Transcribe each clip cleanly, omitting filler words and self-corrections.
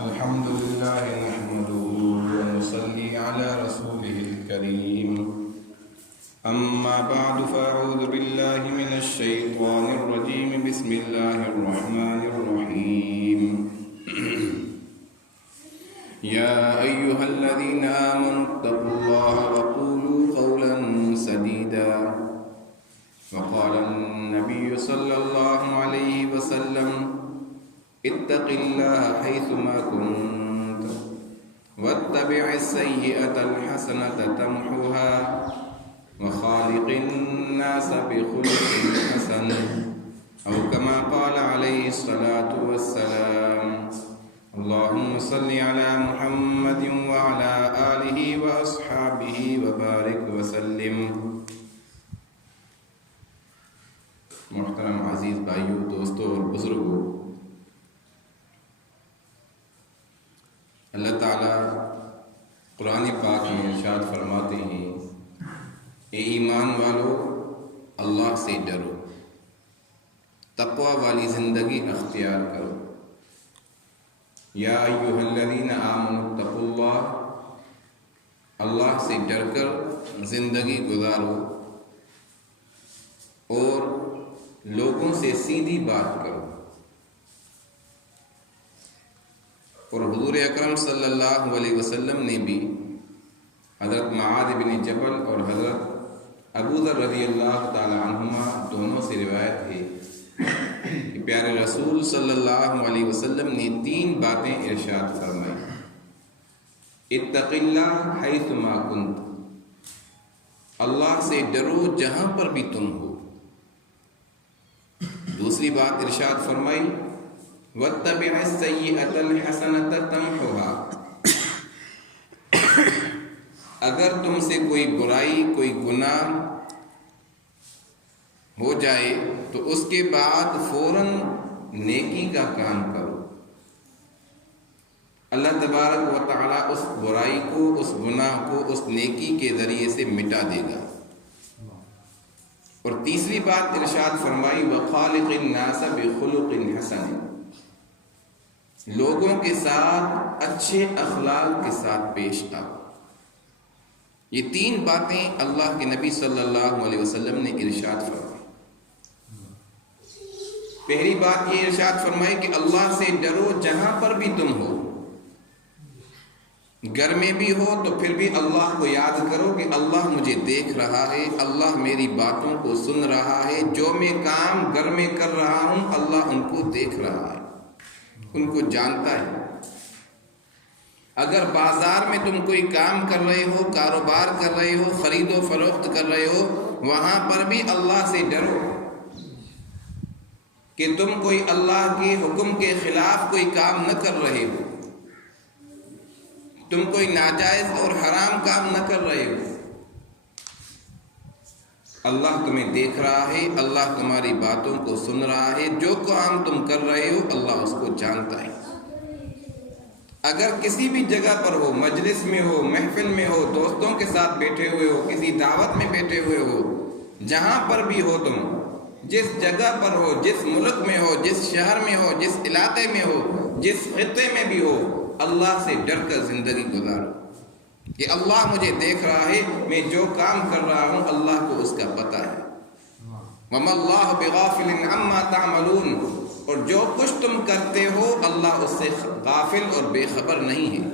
الحمد لله نحمده ونصلي على رسوله الكريم أما بعد فأعوذ بالله من الشيطان الرجيم بسم الله الرحمن الرحيم يا أيها الذين آمنوا اتقوا الله وقولوا قولا سديدا وقال النبي صلى الله عليه وسلم اتق الله حيثما كنت واتبع السيئة الحسنة تمحها وخالق الناس بخلق حسن أو كما قال عليه الصلاة والسلام اللهم صل على محمد وعلى آله وأصحابه وبارك وسلم. محترم عزیز بھائیوں، دوستوں اور بزرگوں، اللہ تعالیٰ قرآن پاک میں ارشاد فرماتے ہیں، اے ایمان والو اللہ سے ڈرو، تقوی والی زندگی اختیار کرو. یا ایھا الذین آمنوا اتقوا اللہ، اللہ سے ڈر کر زندگی گزارو اور لوگوں سے سیدھی بات کرو. اور حضور اکرم صلی اللہ علیہ وسلم نے بھی حضرت معاذ بن جبل اور حضرت ابو ذر رضی اللہ تعالی عنہما دونوں سے روایت ہے کہ پیارے رسول صلی اللہ علیہ وسلم نے 3 باتیں ارشاد فرمائی. اتق اللہ حیثما کنت، اللہ سے ڈرو جہاں پر بھی تم ہو. دوسری بات ارشاد فرمائی وَاتَّبِعِ السَّيِّئَةَ الْحَسَنَةَ تَمْحُهَا، اگر تم سے کوئی برائی، کوئی گناہ ہو جائے تو اس کے بعد فوراً نیکی کا کام کرو. اللہ تبارک و تعالیٰ اس برائی کو، اس گناہ کو اس نیکی کے ذریعے سے مٹا دے گا. اور تیسری بات ارشاد فرمائی وَخَالِقِ النَّاسَ بِخُلُقٍ حَسَنٍ، لوگوں کے ساتھ اچھے اخلاق کے ساتھ پیش آؤ. یہ 3 باتیں اللہ کے نبی صلی اللہ علیہ وسلم نے ارشاد فرمائی. پہلی بات یہ ارشاد فرمائی کہ اللہ سے ڈرو جہاں پر بھی تم ہو. گھر میں بھی ہو تو پھر بھی اللہ کو یاد کرو کہ اللہ مجھے دیکھ رہا ہے، اللہ میری باتوں کو سن رہا ہے، جو میں کام گھر میں کر رہا ہوں اللہ ان کو دیکھ رہا ہے، ان کو جانتا ہے. اگر بازار میں تم کوئی کام کر رہے ہو، کاروبار کر رہے ہو، خرید و فروخت کر رہے ہو، وہاں پر بھی اللہ سے ڈرو کہ تم کوئی اللہ کے حکم کے خلاف کوئی کام نہ کر رہے ہو، تم کوئی ناجائز اور حرام کام نہ کر رہے ہو. اللہ تمہیں دیکھ رہا ہے، اللہ تمہاری باتوں کو سن رہا ہے، جو کام تم کر رہے ہو اللہ اس کو جانتا ہے. اگر کسی بھی جگہ پر ہو، مجلس میں ہو، محفل میں ہو، دوستوں کے ساتھ بیٹھے ہوئے ہو، کسی دعوت میں بیٹھے ہوئے ہو، جہاں پر بھی ہو، تم جس جگہ پر ہو، جس ملک میں ہو، جس شہر میں ہو، جس علاقے میں ہو، جس خطے میں بھی ہو، اللہ سے ڈر کر زندگی گزارو کہ اللہ مجھے دیکھ رہا ہے، میں جو کام کر رہا ہوں اللہ کو اس کا پتہ ہے. وَمَا اللَّهُ بِغَافِلٍ عَمَّا تَعْمَلُونَ، اور جو کچھ تم کرتے ہو اللہ اس سے غافل اور بے خبر نہیں ہے.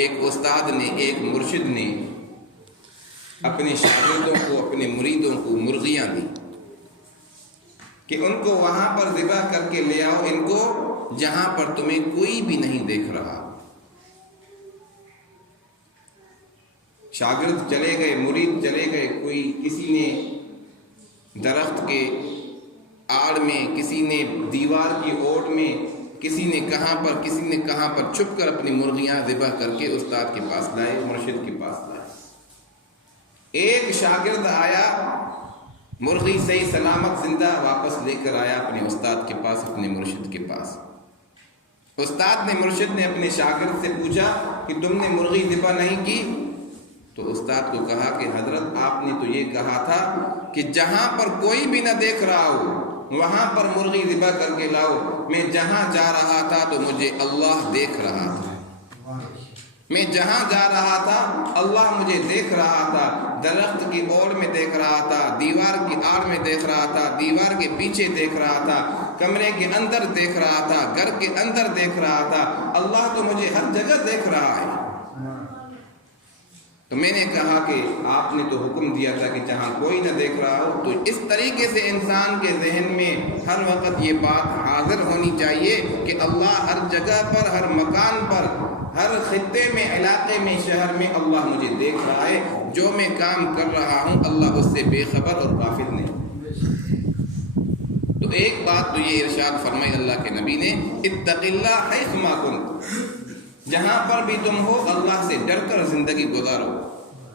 ایک استاد نے، ایک مرشد نے اپنے شاگردوں کو، اپنے مریدوں کو مرغیاں دی کہ ان کو وہاں پر ذبح کر کے لے آؤ، ان کو جہاں پر تمہیں کوئی بھی نہیں دیکھ رہا. شاگرد چلے گئے، مرید چلے گئے، کوئی کسی نے درخت کے آڑ میں، کسی نے دیوار کی اوٹ میں، کسی نے کہاں پر، کسی نے کہاں پر چھپ کر اپنی مرغیاں ذبح کر کے استاد کے پاس لائے، مرشد کے پاس لائے. ایک شاگرد آیا، مرغی صحیح سلامت زندہ واپس لے کر آیا اپنے استاد کے پاس، اپنے مرشد کے پاس. استاد نے، مرشد نے اپنے شاگرد سے پوچھا کہ تم نے مرغی ذبح نہیں کی؟ تو استاد کو کہا کہ حضرت آپ نے تو یہ کہا تھا کہ جہاں پر کوئی بھی نہ دیکھ رہا ہو وہاں پر مرغی ذبح کر کے لاؤ، میں جہاں جا رہا تھا تو مجھے اللہ دیکھ رہا تھا، میں جہاں جا رہا تھا اللہ مجھے دیکھ رہا تھا، درخت کی اوڑ میں دیکھ رہا تھا، دیوار کی آڑ میں دیکھ رہا تھا، دیوار کے پیچھے دیکھ رہا تھا، کمرے کے اندر دیکھ رہا تھا، گھر کے اندر دیکھ رہا تھا، اللہ تو مجھے ہر جگہ دیکھ رہا ہے۔ تو میں نے کہا کہ آپ نے تو حکم دیا تھا کہ جہاں کوئی نہ دیکھ رہا ہو، تو اس طریقے سے انسان کے ذہن میں ہر وقت یہ بات حاضر ہونی چاہیے کہ اللہ ہر جگہ پر، ہر مکان پر، ہر خطے میں، علاقے میں، شہر میں اللہ مجھے دیکھ رہا ہے، جو میں کام کر رہا ہوں اللہ اس سے بے خبر اور غافل نہیں۔ تو ایک بات تو یہ ارشاد فرمائی اللہ کے نبی نے، اتق اللہ حیث ما کنت، جہاں پر بھی تم ہو اللہ سے ڈر کر زندگی گزارو،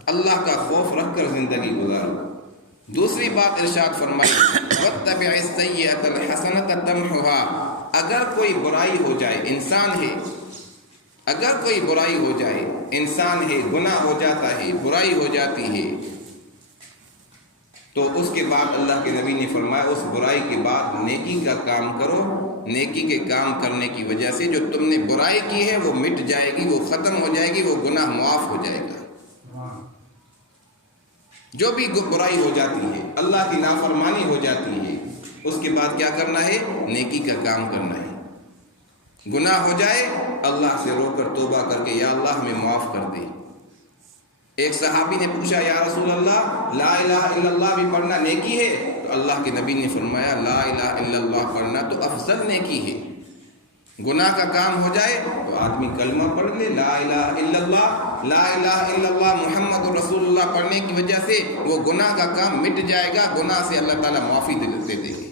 اللہ کا خوف رکھ کر زندگی گزارو۔ دوسری بات ارشاد فرمائی واتبع السیئۃ الحسنۃ تمحها، اگر کوئی برائی ہو جائے، انسان ہے، اگر کوئی برائی ہو جائے، انسان ہے، گناہ ہو جاتا ہے، برائی ہو جاتی ہے، تو اس کے بعد اللہ کے نبی نے فرمایا اس برائی کے بعد نیکی کا کام کرو، نیکی کے کام کرنے کی وجہ سے جو تم نے برائی کی ہے وہ مٹ جائے گی، وہ ختم ہو جائے گی، وہ گناہ معاف ہو جائے گا۔ جو بھی برائی ہو جاتی ہے، اللہ کی نافرمانی ہو جاتی ہے، اس کے بعد کیا کرنا ہے؟ نیکی کا کام کرنا ہے۔ گناہ ہو جائے اللہ سے رو کر توبہ کر کے یا اللہ ہمیں معاف کر دے۔ ایک صحابی نے پوچھا یا رسول اللہ لا الہ الا اللہ بھی پڑھنا نیکی ہے؟ تو اللہ کے نبی نے فرمایا لا الہ الا اللہ پڑھنا تو افضل نیکی ہے۔ گناہ کا کام ہو جائے تو آدمی کلمہ پڑھ لے، لا الہ الا اللہ، لا الہ الا اللہ محمد رسول اللہ پڑھنے کی وجہ سے وہ گناہ کا کام مٹ جائے گا، گناہ سے اللہ تعالیٰ معافی دے دے گی۔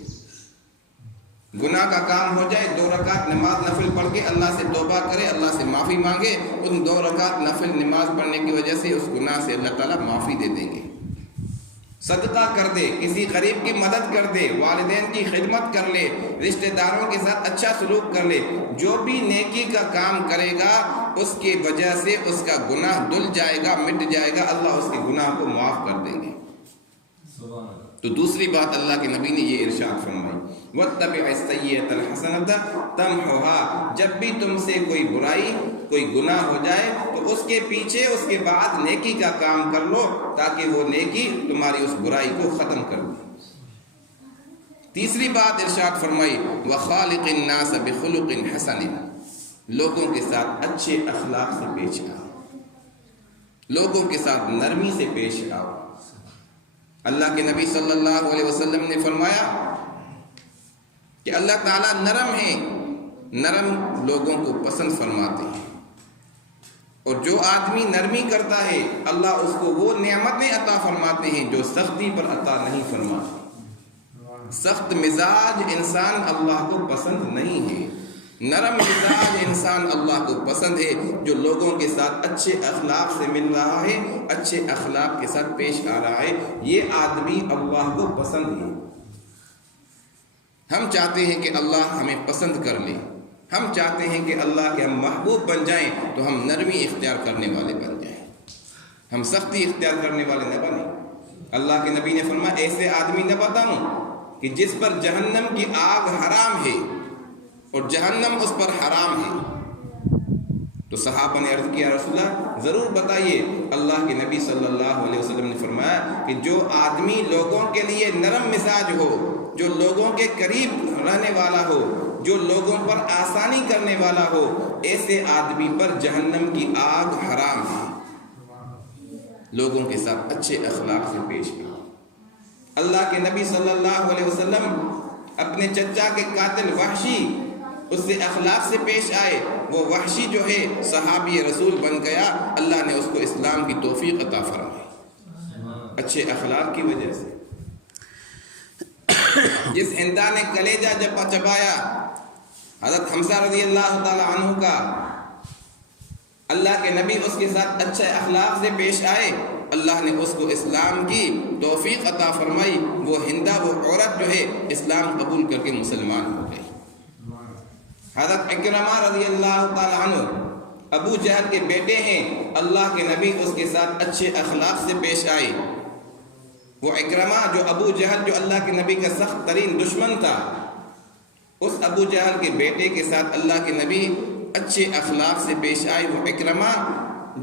گناہ کا کام ہو جائے 2 رکعت نماز نفل پڑھ کے اللہ سے توبہ کرے، اللہ سے معافی مانگے، ان 2 رکعت نفل نماز پڑھنے کی وجہ سے اس گناہ سے اللہ تعالیٰ معافی دے دیں گے۔ صدقہ کر دے، کسی غریب کی مدد کر دے، والدین کی خدمت کر لے، رشتہ داروں کے ساتھ اچھا سلوک کر لے، جو بھی نیکی کا کام کرے گا اس کی وجہ سے اس کا گناہ دھل جائے گا، مٹ جائے گا، اللہ اس کے گناہ کو معاف کر دیں گے۔ تو دوسری بات اللہ کے نبی نے یہ ارشاد فرمائی واتبع السیئۃ الحسنۃ تمحها، جب بھی تم سے کوئی برائی، کوئی گناہ ہو جائے تو اس کے پیچھے، اس کے بعد نیکی کا کام کر لو تاکہ وہ نیکی تمہاری اس برائی کو ختم کر دے۔ تیسری بات ارشاد فرمائی وخالق الناس بخلق حسن، لوگوں کے ساتھ اچھے اخلاق سے پیش آؤ، لوگوں کے ساتھ نرمی سے پیش آؤ۔ اللہ کے نبی صلی اللہ علیہ وسلم نے فرمایا کہ اللہ تعالیٰ نرم ہے، نرم لوگوں کو پسند فرماتے ہیں، اور جو آدمی نرمی کرتا ہے اللہ اس کو وہ نعمتیں عطا فرماتے ہیں جو سختی پر عطا نہیں فرماتے۔ سخت مزاج انسان اللہ کو پسند نہیں ہے، نرم مزاج انسان اللہ کو پسند ہے، جو لوگوں کے ساتھ اچھے اخلاق سے مل رہا ہے، اچھے اخلاق کے ساتھ پیش آ رہا ہے، یہ آدمی اللہ کو پسند ہے۔ ہم چاہتے ہیں کہ اللہ ہمیں پسند کر لے، ہم چاہتے ہیں کہ اللہ کے ہم محبوب بن جائیں، تو ہم نرمی اختیار کرنے والے بن جائیں، ہم سختی اختیار کرنے والے نہ بنیں۔ اللہ کے نبی نے فرمایا ایسے آدمی نہ بتاؤں کہ جس پر جہنم کی آگ حرام ہے اور جہنم اس پر حرام ہے۔ تو صحابہ نے عرض کیا رسول اللہ ضرور بتائیے۔ اللہ کے نبی صلی اللہ علیہ وسلم نے فرمایا کہ جو آدمی لوگوں کے لیے نرم مزاج ہو، جو لوگوں کے قریب رہنے والا ہو، جو لوگوں پر آسانی کرنے والا ہو، ایسے آدمی پر جہنم کی آگ حرام ہے۔ لوگوں کے ساتھ اچھے اخلاق سے پیش آؤ۔ اللہ کے نبی صلی اللہ علیہ وسلم اپنے چچا کے قاتل وحشی اس سے اخلاق سے پیش آئے، وہ وحشی جو ہے صحابی رسول بن گیا، اللہ نے اس کو اسلام کی توفیق عطا فرمائی اچھے اخلاق کی وجہ سے۔ جس ہندا نے کلیجہ جب چبایا حضرت حمزہ رضی اللہ تعالی عنہ کا، اللہ کے نبی اس کے ساتھ اچھے اخلاق سے پیش آئے، اللہ نے اس کو اسلام کی توفیق عطا فرمائی، وہ ہندا، وہ عورت جو ہے اسلام قبول کر کے مسلمان ہو گئی۔ حضرت اکرمہ رضی اللہ تعالی عنہ ابو جہل کے بیٹے ہیں، اللہ کے نبی اس کے ساتھ اچھے اخلاق سے پیش آئے۔ وہ اکرمہ جو ابو جہل جو اللہ کے نبی کا سخت ترین دشمن تھا، اس ابو جہل کے بیٹے کے ساتھ اللہ کے نبی اچھے اخلاق سے پیش آئے. وہ اکرمہ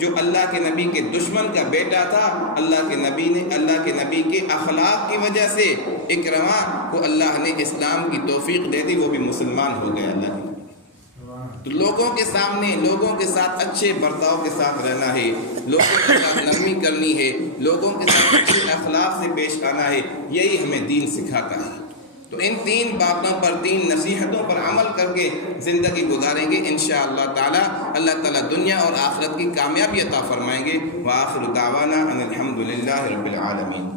جو اللہ کے نبی کے دشمن کا بیٹا تھا، اللہ کے نبی کے اخلاق کی وجہ سے اکرمہ کو اللہ نے اسلام کی توفیق دے دی، وہ بھی مسلمان ہو گیا. اللہ کی تو لوگوں کے سامنے، لوگوں کے ساتھ اچھے برتاؤ کے ساتھ رہنا ہے، لوگوں کے ساتھ نرمی کرنی ہے، لوگوں کے ساتھ اچھے اخلاق سے پیش آنا ہے. یہی ہمیں دین سکھاتا ہے. تو ان 3 باتوں پر، 3 نصیحتوں پر عمل کر کے زندگی گزاریں گے انشاءاللہ تعالی. اللہ تعالیٰ دنیا اور آخرت کی کامیابی عطا فرمائیں گے. وآخر دعوانا ان الحمد للہ رب العالمین.